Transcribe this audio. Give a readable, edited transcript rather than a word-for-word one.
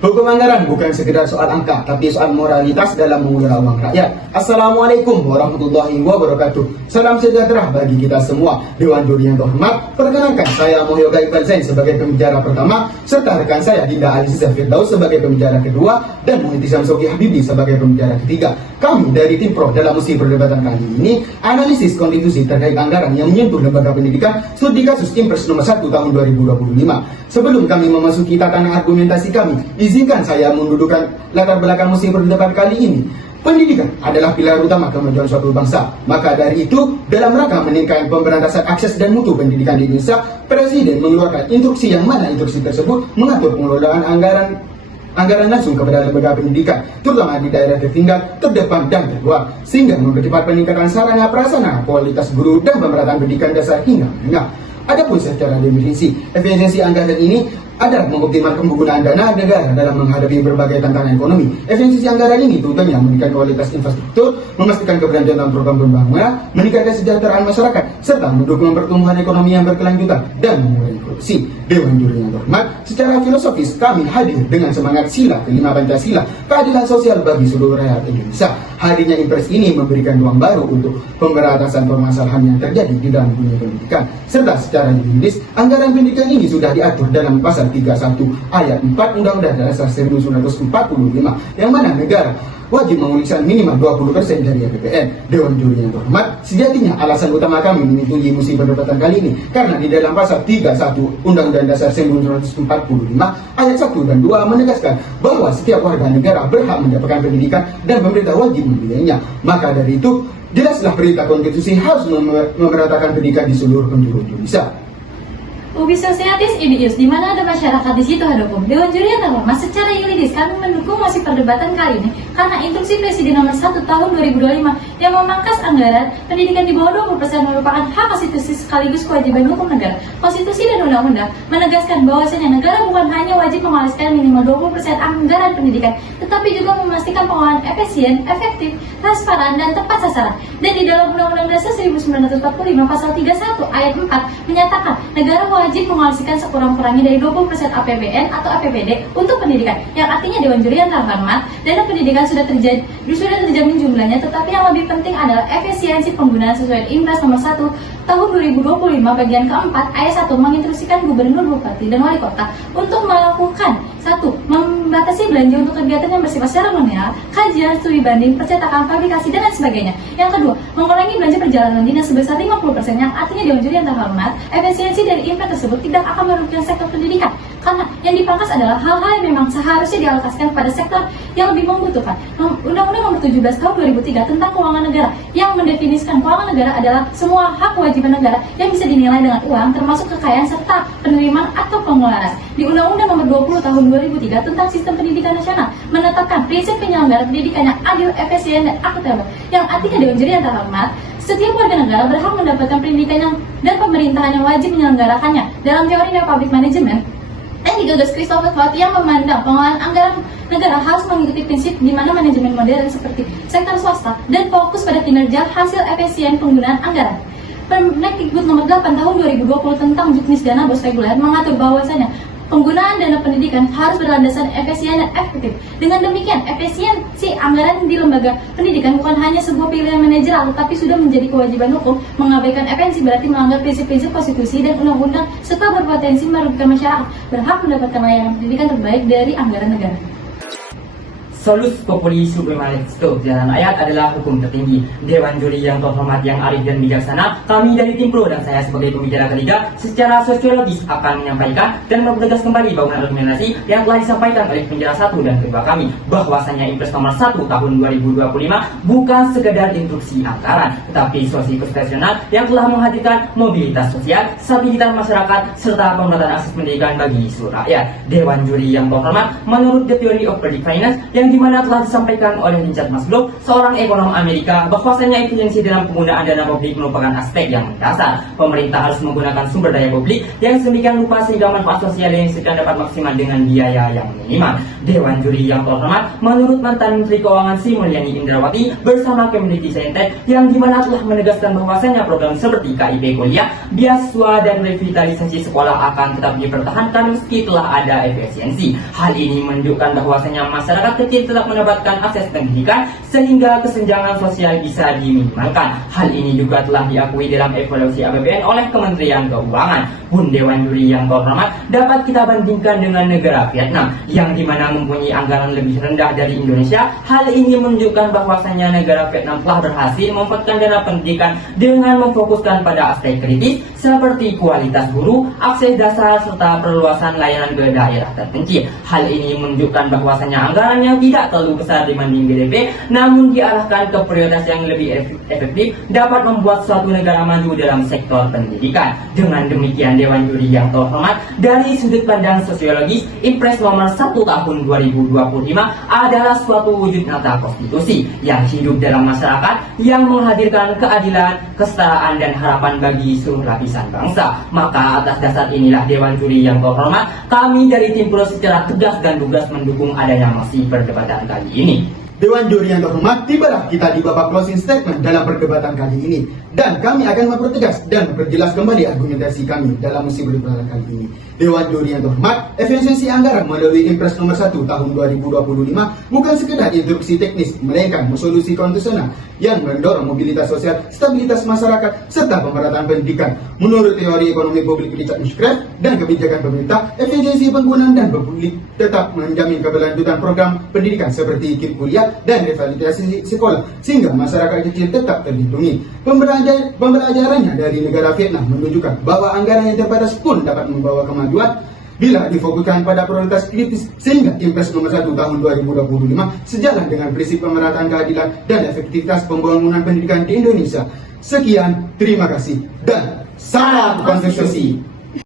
Hukum anggaran bukan sekedar soal angka, tapi soal moralitas dalam mengelola uang rakyat. Assalamualaikum warahmatullahi wabarakatuh. Salam sejahtera bagi kita semua. Dewan Juri yang terhormat, perkenalkan saya Mohyoga Iqbal Zain sebagai pembicara pertama, serta rekan saya Dinda Alizizah Firdaus sebagai pembicara kedua, dan Muhyiddin Syamsuddin Habibi sebagai pembicara ketiga. Kami dari tim Pro dalam musim perdebatan kali ini, analisis konstitusi terkait anggaran yang menyentuh lembaga pendidikan studi kasus Impres nomor 1 tahun 2025. Sebelum kami memasuki tatanan argumentasi kami, izinkan saya mendudukan latar belakang musim perdebatan kali ini. Pendidikan adalah pilar utama kemajuan suatu bangsa. Maka dari itu, dalam rangka meningkatkan pemberantasan akses dan mutu pendidikan di Indonesia, Presiden mengeluarkan instruksi yang mana instruksi tersebut mengatur pengelolaan anggaran langsung kepada lembaga pendidikan, terutama di daerah tertinggal, terdepan, dan terluar, sehingga mempercepat peningkatan sarana prasarana, kualitas guru, dan pemerataan pendidikan dasar hingga menengah. Adapun secara definisi, efisiensi anggaran ini adalah mengoptimalkan penggunaan dana negara dalam menghadapi berbagai tantangan ekonomi. Efisiensi anggaran ini tentunya meningkatkan kualitas infrastruktur, memastikan keberlanjutan dalam program pembangunan, meningkatkan kesejahteraan masyarakat, serta mendukung pertumbuhan ekonomi yang berkelanjutan dan mengurangi korupsi. Dewan Juri yang terhormat, secara filosofis kami hadir dengan semangat sila kelima Pancasila, keadilan sosial bagi seluruh rakyat Indonesia. Hadirnya Impres ini memberikan ruang baru untuk pemberantasan permasalahan yang terjadi di dalam dunia pendidikan, serta secara yuridis anggaran pendidikan ini sudah diatur dalam pasal 31 ayat 4 Undang-Undang Dasar 1945 yang mana negara wajib menguliskan minimal 20% dari APBN. Dewan Juri yang terhormat, sejatinya alasan utama kami menyetujui musim perdebatan kali ini karena di dalam pasal 31 Undang-Undang Dasar 1945 ayat 1 dan 2 menegaskan bahwa setiap warga negara berhak mendapatkan pendidikan dan pemerintah wajib membiayainya. Maka dari itu, jelaslah perintah konstitusi harus memeratakan pendidikan di seluruh penjuru Indonesia. Ubi Societas Idius, di mana ada masyarakat di situ ada hukum. Dewan Juri yang terhormat, secara yuridis kami mendukung masih perdebatan kali ini karena instruksi Presiden nomor 1 tahun 2025 yang memangkas anggaran pendidikan di bawah 20% merupakan hak konstitusi sekaligus kewajiban hukum negara. Konstitusi dan undang-undang menegaskan bahwasanya negara bukan hanya wajib mengalokasikan minimal 20% anggaran pendidikan, tetapi juga memastikan pengelolaan efisien, efektif, transparan, dan tepat sasaran. Dan di dalam Undang-Undang Dasar 1945 pasal 31 ayat 4 menyatakan negara wajib mengalokasikan sekurang-kurangnya dari 20% APBN atau APBD untuk pendidikan. Yang artinya Dewan Juri yang terhormat, dana pendidikan sudah terjamin jumlahnya, tetapi yang lebih penting adalah efisiensi penggunaan sesuai Impres nomor 1 tahun 2025 bagian keempat ayat 1 menginstruksikan gubernur, bupati, dan wali kota untuk melakukan 1. Membatasi belanja untuk kegiatan yang bersifat seremonial, kajian, studi banding, percetakan, publikasi, dan lain sebagainya. Yang kedua, mengurangi belanja perjalanan dinas sebesar 50%, yang artinya Dewan Juri yang terhormat, efisiensi dari Impres tersebut tidak akan merugikan sektor pendidikan karena yang dipangkas adalah hal-hal yang memang seharusnya dialokasikan kepada sektor yang lebih membutuhkan. Undang-Undang nomor 17 tahun 2003 tentang keuangan negara yang mendefinisikan keuangan negara adalah semua hak kewajiban negara yang bisa dinilai dengan uang, termasuk kekayaan serta penerimaan atau pengeluaran. Di Undang-Undang nomor 20 tahun 2003 tentang sistem pendidikan nasional menetapkan prinsip penyelenggaraan pendidikan yang adil, efisien, dan akuntabel. Yang artinya Dewan Juri yang terhormat, setiap warga negara berhak mendapatkan pendidikan dan pemerintahan yang wajib menyelenggarakannya. Dalam teori Neo-Public Management yang digagas Christopher Holt yang memandang pengelolaan anggaran negara harus mengikuti prinsip di mana manajemen modern seperti sektor swasta dan fokus pada kinerja hasil efisien penggunaan anggaran. Permendikbud nomor 8 tahun 2020 tentang juknis dana bos reguler mengatur bahwasanya penggunaan dana pendidikan harus berlandasan efisien dan efektif. Dengan demikian, efisiensi anggaran di lembaga pendidikan bukan hanya sebuah pilihan manajeral, tetapi sudah menjadi kewajiban hukum. Mengabaikan efisiensi berarti melanggar prinsip-prinsip konstitusi dan undang-undang serta berpotensi merugikan masyarakat berhak mendapatkan layanan pendidikan terbaik dari anggaran negara. Solus populi suprematis, jalan ayat adalah hukum tertinggi. Dewan Juri yang terhormat, yang arif dan bijaksana, kami dari tim Pro dan saya sebagai pembicara ketiga secara sosiologis akan menyampaikan dan mempertegas kembali bangunan argumentasi yang telah disampaikan oleh pembicara 1 dan kedua kami, bahwasanya Impres nomor 1 tahun 2025 bukan sekedar instruksi anggaran, tetapi solusi konstitusional yang telah menghadirkan mobilitas sosial, stabilitas masyarakat, serta pemerataan akses pendidikan bagi seluruh rakyat. Dewan Juri yang terhormat, menurut The Theory of Public Finance yang yang dimana telah disampaikan oleh Richard Maslow, seorang ekonom Amerika, bahwasanya efisiensi dalam penggunaan dana publik merupakan aspek yang mendasar. Pemerintah harus menggunakan sumber daya publik yang sedemikian rupa sehingga manfaat sosial yang disediakan dapat maksimal dengan biaya yang minimal. Dewan Juri yang terhormat, menurut mantan Menteri Keuangan Sri Mulyani Indrawati bersama Kemendikbud yang dimana telah menegaskan bahwasanya program seperti KIP kuliah, beasiswa dan revitalisasi sekolah akan tetap dipertahankan meski telah ada efisiensi. Hal ini menunjukkan bahwasanya masyarakat kecil tetap mendapatkan akses pendidikan sehingga kesenjangan sosial bisa diminimalkan. Hal ini juga telah diakui dalam evaluasi APBN oleh Kementerian Keuangan. Pun Dewan Juri yang terhormat, dapat kita bandingkan dengan negara Vietnam yang dimana mempunyai anggaran lebih rendah dari Indonesia. Hal ini menunjukkan bahwasanya negara Vietnam telah berhasil memanfaatkan dana pendidikan dengan memfokuskan pada aspek kritis seperti kualitas guru, akses dasar, serta perluasan layanan ke daerah terpencil. Hal ini menunjukkan bahwasanya anggaran yang tidak terlalu besar dibanding BDP, namun diarahkan ke prioritas yang lebih efektif dapat membuat suatu negara maju dalam sektor pendidikan. Dengan demikian, Dewan Juri yang terhormat, dari sudut pandang sosiologis, Impres nomor 1 tahun 2025 adalah suatu wujud nyata konstitusi yang hidup dalam masyarakat yang menghadirkan keadilan, kesetaraan, dan harapan bagi seluruh lapisan bangsa. Maka atas dasar inilah Dewan Juri yang terhormat, kami dari Tim Pro secara tegas dan lugas mendukung adanya mosi perdebatan kali ini. Dewan Juri yang terhormat, tibalah kita di babak closing statement dalam perdebatan kali ini. Dan kami akan mempertegas dan memperjelas kembali argumentasi kami dalam musim perdebatan kali ini. Dewan Juri yang terhormat, efisiensi anggaran melalui Impres nomor 1 tahun 2025 bukan sekedar instruksi teknis, melainkan solusi konstitusional yang mendorong mobilitas sosial, stabilitas masyarakat, serta pemerataan pendidikan. Menurut teori ekonomi publik Richard Musgrave dan kebijakan pemerintah, efisiensi penggunaan dan publik tetap menjamin keberlanjutan program pendidikan seperti KIP kuliah dan revitalisasi sekolah sehingga masyarakat kecil tetap terlindungi. Pembelajarannya dari negara Vietnam menunjukkan bahwa anggaran yang terbatas pun dapat membawa kemajuan bila difokuskan pada prioritas kritis, sehingga Impres nomor 1 tahun 2025 sejalan dengan prinsip pemerataan keadilan dan efektivitas pembangunan pendidikan di Indonesia. Sekian, terima kasih dan salam konstitusi.